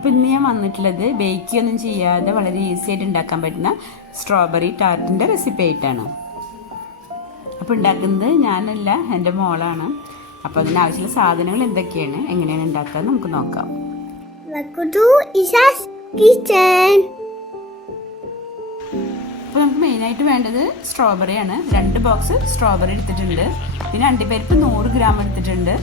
ഇപ്പം ഇന്ന് ഞാൻ വന്നിട്ടുള്ളത് ബേക്കൊന്നും ചെയ്യാതെ വളരെ ഈസി ആയിട്ട് ഉണ്ടാക്കാൻ പറ്റുന്ന സ്ട്രോബെറി ടാർട്ടിൻ്റെ റെസിപ്പി ആയിട്ടാണ്. അപ്പോൾ ഉണ്ടാക്കുന്നത് ഞാനല്ല, എൻ്റെ മോളാണ്. അപ്പോൾ അതിനാവശ്യമുള്ള സാധനങ്ങൾ എന്തൊക്കെയാണ്, എങ്ങനെയാണ് ഉണ്ടാക്കുക നമുക്ക് നോക്കാം. അപ്പോൾ നമുക്ക് മെയിനായിട്ട് വേണ്ടത് സ്ട്രോബെറിയാണ്. 2 ബോക്സ് സ്ട്രോബെറി എടുത്തിട്ടുണ്ട്. പിന്നെ അണ്ടിപ്പരിപ്പ് 100 ഗ്രാം എടുത്തിട്ടുണ്ട്.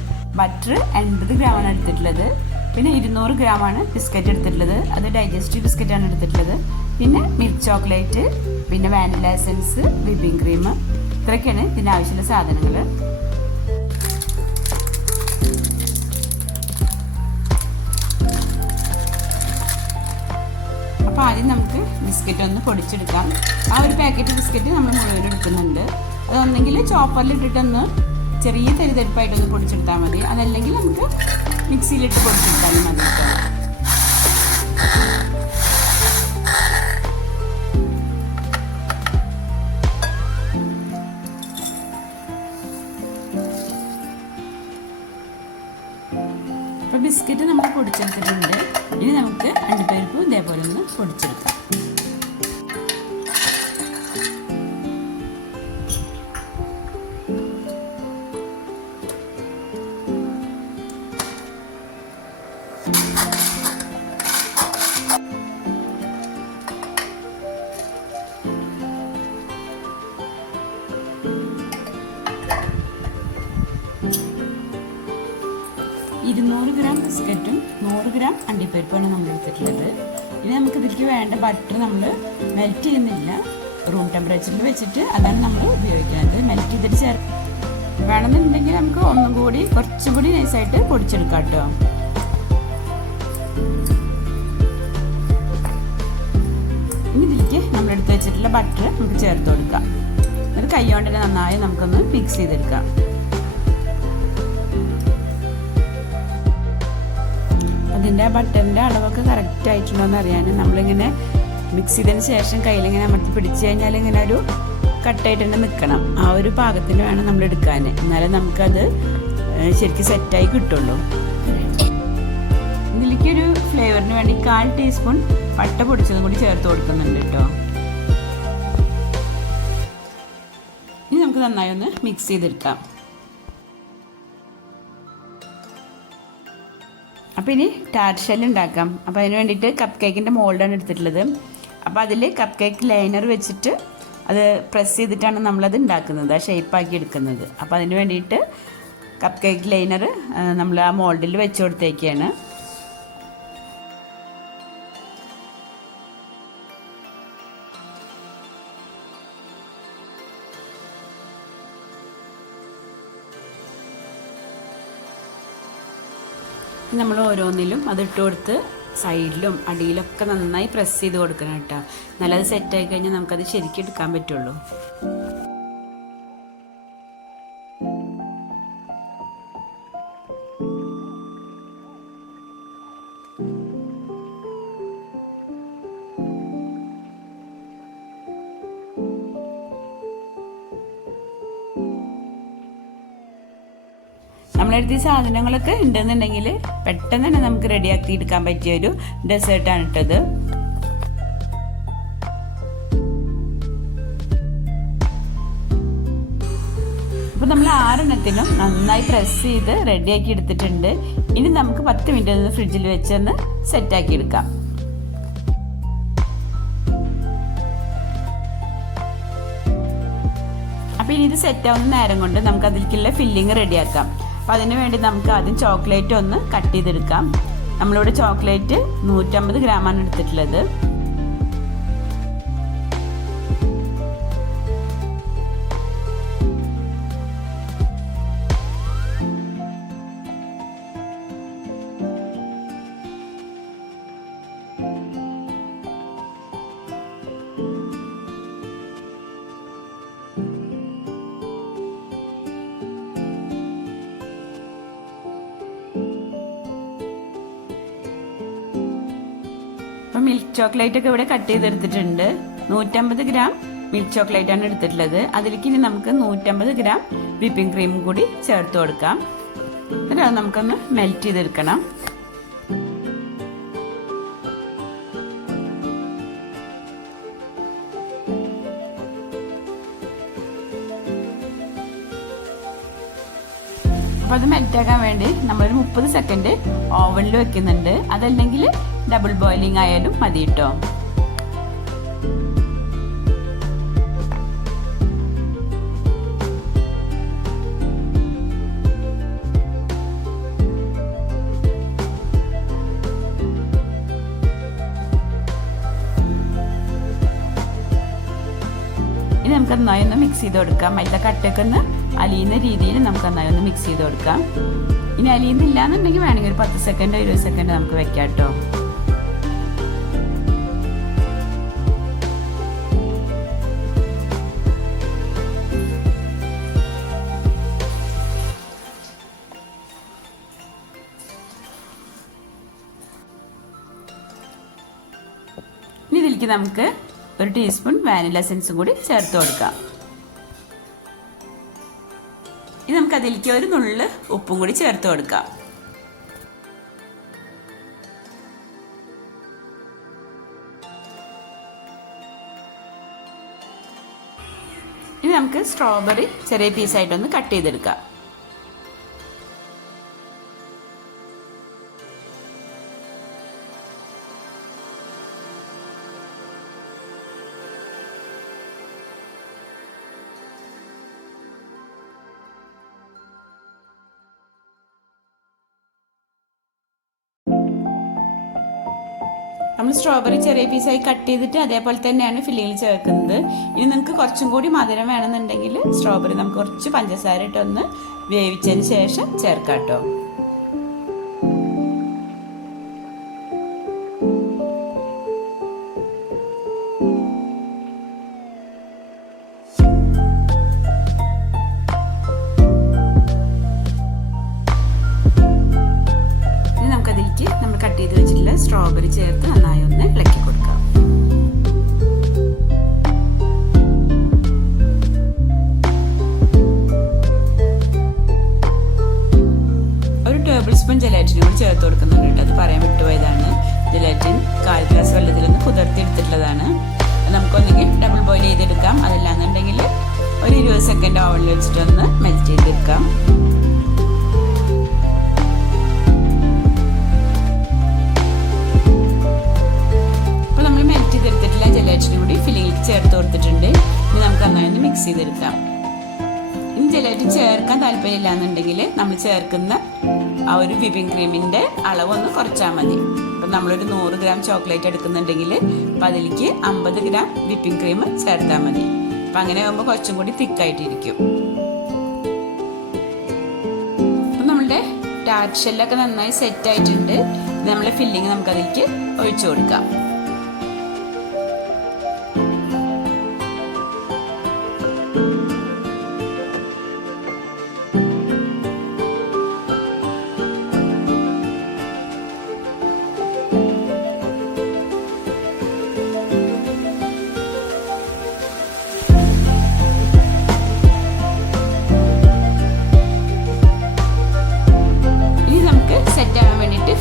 ബട്ടർ 80 ഗ്രാമാണ് എടുത്തിട്ടുള്ളത്. പിന്നെ 200 ഗ്രാമാണ് ബിസ്ക്കറ്റ് എടുത്തിട്ടുള്ളത്. അത് ഡൈജസ്റ്റീവ് ബിസ്ക്കറ്റാണ് എടുത്തിട്ടുള്ളത്. പിന്നെ മിൽക്ക് ചോക്ലേറ്റ്, പിന്നെ വാനില എസൻസ്, വിപ്പിംഗ് ക്രീം, ഇത്രയൊക്കെയാണ് ഇതിന് ആവശ്യമുള്ള സാധനങ്ങൾ. അപ്പോൾ ആദ്യം നമുക്ക് ബിസ്ക്കറ്റ് ഒന്ന് പൊടിച്ചെടുക്കാം. ആ ഒരു പാക്കറ്റ് ബിസ്ക്കറ്റ് നമ്മൾ മുഴുവൻ എടുക്കുന്നുണ്ട്. അതൊന്നെങ്കിൽ ചോപ്പറിൽ ഇട്ടിട്ടൊന്ന് ചെറിയ തരിതരിപ്പായിട്ടൊന്ന് പൊടിച്ചെടുത്താൽ മതി. അതല്ലെങ്കിൽ നമുക്ക് മിക്സിയിലിട്ട് പൊടിച്ചെടുത്താലും മതി. അപ്പോൾ ബിസ്ക്കറ്റ് നമ്മൾ പൊടിച്ചെടുത്തിട്ടുണ്ട്. ഇനി നമുക്ക് അണ്ടിപ്പരിപ്പ് ഇതേപോലെ ഒന്ന് പൊടിച്ചെടുക്കാം. ഇരുന്നൂറ് ഗ്രാം ബിസ്ക്കറ്റും 100 ഗ്രാം അണ്ടിപ്പരിപ്പാണ് നമ്മൾ എടുത്തിട്ടുള്ളത്. ഇനി നമുക്ക് ഇതിലേക്ക് വേണ്ട ബട്ടർ നമ്മൾ മെൽറ്റ് ചെയ്യുന്നില്ല, റൂം ടെമ്പറേച്ചറിൽ വെച്ചിട്ട് അതാണ് നമ്മൾ ഉപയോഗിക്കുന്നത്. മെൽറ്റ് ചെയ്തിട്ട് വേണമെന്നുണ്ടെങ്കിൽ നമുക്ക് ഒന്നും കൂടി കുറച്ചും കൂടി നൈസായിട്ട് പൊടിച്ചെടുക്കാം കേട്ടോ. ഇനി ഇതിലേക്ക് നമ്മൾ എടുത്ത് വെച്ചിട്ടുള്ള ബട്ടർ നമുക്ക് ചേർത്ത് കൊടുക്കാം. എന്നിട്ട് കൈ കൊണ്ട് തന്നെ നന്നായി നമുക്കൊന്ന് മിക്സ് ചെയ്തെടുക്കാം. അതിൻ്റെ ബട്ടറിൻ്റെ അളവൊക്കെ കറക്റ്റ് ആയിട്ടുണ്ടോ എന്ന് അറിയാൻ നമ്മളിങ്ങനെ മിക്സ് ചെയ്തതിന് ശേഷം കയ്യിലിങ്ങനെ അമർത്തി പിടിച്ച് കഴിഞ്ഞാൽ ഇങ്ങനെ ഒരു കട്ടായിട്ട് തന്നെ നിൽക്കണം. ആ ഒരു പാകത്തിന് വേണം നമ്മൾ എടുക്കാൻ, എന്നാലേ നമുക്കത് ശരിക്കും സെറ്റായി കിട്ടുള്ളൂ. ഇതിലേക്കൊരു ഫ്ലേവറിന് വേണ്ടി 1/4 ടീസ്പൂൺ പട്ട പൊടിച്ചതും കൂടി ചേർത്ത് കൊടുക്കുന്നുണ്ട് കേട്ടോ. ഇനി നമുക്ക് നന്നായി ഒന്ന് മിക്സ് ചെയ്തെടുക്കാം. അപ്പോൾ ഇനി ടാർട്ട് ഷെൽ ഉണ്ടാക്കാം. അപ്പോൾ അതിന് വേണ്ടിയിട്ട് കപ്പ് കേക്കിൻ്റെ മോൾഡാണ് എടുത്തിട്ടുള്ളത്. അപ്പോൾ അതിൽ കപ്പ് കേക്ക് ലൈനർ വെച്ചിട്ട് അത് പ്രസ് ചെയ്തിട്ടാണ് നമ്മളത് ഉണ്ടാക്കുന്നത്, ആ ഷേപ്പാക്കി എടുക്കുന്നത്. അപ്പോൾ അതിന് വേണ്ടിയിട്ട് കപ്പ് കേക്ക് ലൈനർ നമ്മൾ ആ മോൾഡിൽ വെച്ച് കൊടുത്തേക്കാണ്. നമ്മൾ ഓരോന്നിലും അതിട്ട് കൊടുത്ത് സൈഡിലും അടിയിലൊക്കെ നന്നായി പ്രസ് ചെയ്ത് കൊടുക്കണം കേട്ടോ. നല്ലത് സെറ്റായി കഴിഞ്ഞാൽ നമുക്കത് ശരിക്കും എടുക്കാൻ പറ്റുള്ളൂ. നമ്മളെടുത്ത് ഈ സാധനങ്ങളൊക്കെ ഉണ്ടെന്നുണ്ടെങ്കിൽ പെട്ടെന്ന് തന്നെ നമുക്ക് റെഡിയാക്കി എടുക്കാൻ പറ്റിയൊരു ഡെസേർട്ടാണ് ഇട്ടത്. അപ്പോൾ നമ്മൾ 6 നന്നായി പ്രസ് ചെയ്ത് റെഡിയാക്കി എടുത്തിട്ടുണ്ട്. ഇനി നമുക്ക് 10 മിനിറ്റ് ഒന്ന് ഫ്രിഡ്ജിൽ വെച്ചൊന്ന് സെറ്റാക്കി എടുക്കാം. അപ്പോൾ ഇനി ഇത് സെറ്റാവുന്ന നേരം കൊണ്ട് നമുക്ക് അതിലേക്കുള്ള ഫില്ലിങ് റെഡിയാക്കാം. അപ്പോൾ അതിന് വേണ്ടി നമുക്ക് ആദ്യം ചോക്ലേറ്റ് ഒന്ന് കട്ട് ചെയ്തെടുക്കാം. നമ്മളിവിടെ ചോക്ലേറ്റ് 150 ഗ്രാമാണ് എടുത്തിട്ടുള്ളത്. അപ്പോൾ മിൽക്ക് ചോക്ലേറ്റ് ഒക്കെ ഇവിടെ കട്ട് ചെയ്തെടുത്തിട്ടുണ്ട്. 150 ഗ്രാം മിൽക്ക് ചോക്ലേറ്റ് ആണ് എടുത്തിട്ടുള്ളത്. അതിലേക്ക് ഇനി നമുക്ക് 150 ഗ്രാം വിപ്പിംഗ് ക്രീമും കൂടി ചേർത്ത് കൊടുക്കാം. എന്നിട്ട് അത് നമുക്കൊന്ന് മെൽറ്റ് ചെയ്തെടുക്കണം. അപ്പോൾ അത് മെൽറ്റാക്കാൻ വേണ്ടി നമ്മളൊരു 30 സെക്കൻഡ് ഓവനിൽ വെക്കുന്നുണ്ട്. അതല്ലെങ്കിൽ ഡബിൾ ബോയിലിംഗ് ആയാലും മതി കേട്ടോ. ഇനി നമുക്ക് നന്നായി ഒന്ന് മിക്സ് ചെയ്ത് കൊടുക്കാം. മൈദ കട്ടയൊക്കെ ഒന്ന് അലിയുന്ന രീതിയിൽ നമുക്ക് നന്നായി ഒന്ന് മിക്സ് ചെയ്ത് കൊടുക്കാം. ഇനി അലിയുന്നില്ല എന്നുണ്ടെങ്കിൽ വേണമെങ്കിൽ ഒരു 10 സെക്കൻഡോ 20 സെക്കൻഡോ നമുക്ക് വെക്കാം കേട്ടോ. ഇനി ഇതിലേക്ക് നമുക്ക് 1 ടീസ്പൂൺ വാനില എസൻസും കൂടി ചേർത്ത് കൊടുക്കാം. ഇനി നമുക്ക് അതിലേക്ക് ഒരു നുള്ള് ഉപ്പും കൂടി ചേർത്ത് കൊടുക്കാം. ഇനി നമുക്ക് സ്ട്രോബെറി ചെറിയ പീസായിട്ടൊന്ന് കട്ട് ചെയ്തെടുക്കാം. നമ്മൾ സ്ട്രോബെറി ചെറിയ പീസായി കട്ട് ചെയ്തിട്ട് അതേപോലെ തന്നെയാണ് ഫില്ലിങ്ങിൽ ചേർക്കുന്നത്. ഇനി നിങ്ങൾക്ക് കുറച്ചും കൂടി മധുരം വേണമെന്നുണ്ടെങ്കിൽ സ്ട്രോബെറി നമുക്ക് കുറച്ച് പഞ്ചസാര ഇട്ടൊന്ന് വേവിച്ചതിന് ശേഷം ചേർക്കാം കേട്ടോ. ഇനി നമുക്കതിലേക്ക് നമ്മൾ കട്ട് ചെയ്ത് വെച്ചിട്ടുള്ള സ്ട്രോബെറി ചേർത്ത് നന്നായി ഒന്ന് ഇളക്കി കൊടുക്കാം. ഒരു ടേബിൾ സ്പൂൺ ജെലാറ്റിനും കൂടി ചേർത്ത് കൊടുക്കുന്നുണ്ട്. അത് പറയാൻ വിട്ടുപോയതാണ്. ജെലാറ്റിൻ 1/4 ഗ്ലാസ് വെള്ളത്തിലൊന്ന് കുതിർത്തി എടുത്തിട്ടുള്ളതാണ്. നമുക്കൊന്നെങ്കിൽ ഡബിൾ ബോയിൽ ചെയ്തെടുക്കാം. അതല്ലാന്നുണ്ടെങ്കിൽ ഒരു 20 സെക്കൻഡ് ഓവനിൽ വെച്ചിട്ടൊന്ന് മെൽറ്റ് ചെയ്തെടുക്കാം. ജെലാറ്റിനും കൂടി ഫില്ലിങ്ങിലേക്ക് ചേർത്ത് കൊടുത്തിട്ടുണ്ട്. ഇനി നമുക്ക് നന്നായി ഒന്ന് മിക്സ് ചെയ്തെടുക്കാം. ഇനി ജെലാറ്റിൻ ചേർക്കാൻ താല്പര്യമില്ല എന്നുണ്ടെങ്കിൽ നമ്മൾ ചേർക്കുന്ന ആ ഒരു വിപ്പിംഗ് ക്രീമിൻ്റെ അളവൊന്ന് കുറച്ചാൽ മതി. അപ്പം നമ്മളൊരു 100 ഗ്രാം ചോക്ലേറ്റ് എടുക്കുന്നുണ്ടെങ്കിൽ അപ്പം അതിലേക്ക് 50 ഗ്രാം വിപ്പിംഗ് ക്രീം ചേർത്താൽ മതി. അപ്പം അങ്ങനെ ആകുമ്പോൾ കുറച്ചും കൂടി തിക്കായിട്ടിരിക്കും. അപ്പം നമ്മളുടെ ടാർട്ട് ഷെല്ലൊക്കെ നന്നായി സെറ്റ് ആയിട്ടുണ്ട്. നമ്മളെ ഫില്ലിങ് നമുക്കതിലേക്ക് ഒഴിച്ചു കൊടുക്കാം.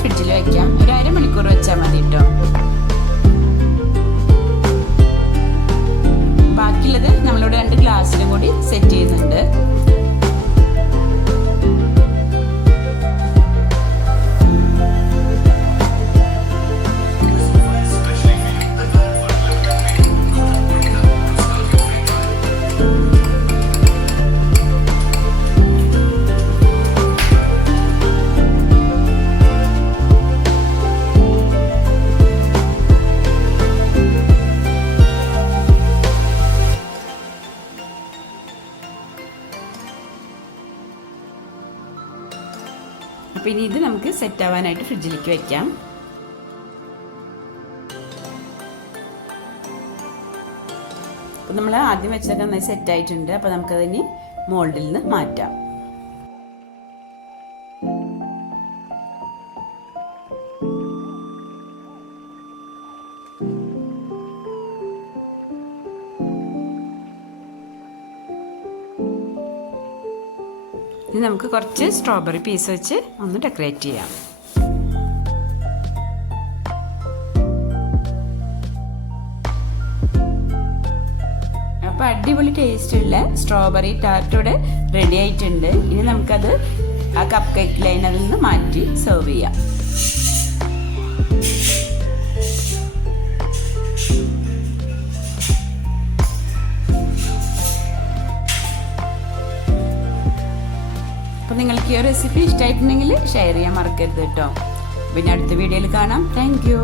ഫ്രിഡ്ജിൽ വെക്കാം. ഒരു 1/2 മണിക്കൂർ വെച്ചാൽ മതി കേട്ടോ. ബാക്കിയുള്ളത് നമ്മളിവിടെ 2 ഗ്ലാസ്സിലും കൂടി സെറ്റ് ചെയ്യുന്നുണ്ട്. അപ്പോൾ ഇനി ഇത് നമുക്ക് സെറ്റ് ആവാനായിട്ട് ഫ്രിഡ്ജിലേക്ക് വെക്കാം. അപ്പോൾ നമ്മൾ ആദ്യം വെച്ചതൊക്കെ നന്നായി സെറ്റ് ആയിട്ടുണ്ട്. അപ്പോൾ നമുക്കതിനി മോൾഡിൽ നിന്ന് മാറ്റാം. ഇനി നമുക്ക് കുറച്ച് സ്ട്രോബെറി പീസ് വെച്ച് ഒന്ന് ഡെക്കറേറ്റ് ചെയ്യാം. അപ്പോൾ അടിപൊളി ടേസ്റ്റുള്ള സ്ട്രോബെറി ടാർട്ട് ഇവിടെ റെഡി ആയിട്ടുണ്ട്. ഇനി നമുക്കത് ആ കപ്പ് കേക്ക് ലൈനറിൽ നിന്ന് മാറ്റി സെർവ് ചെയ്യാം. അപ്പോൾ നിങ്ങൾക്ക് ഈ റെസിപ്പി ഇഷ്ടമായിട്ടുണ്ടെങ്കിൽ ഷെയർ ചെയ്യാൻ മറക്കരുത് കേട്ടോ. പിന്നെ അടുത്ത വീഡിയോയിൽ കാണാം. Thank you.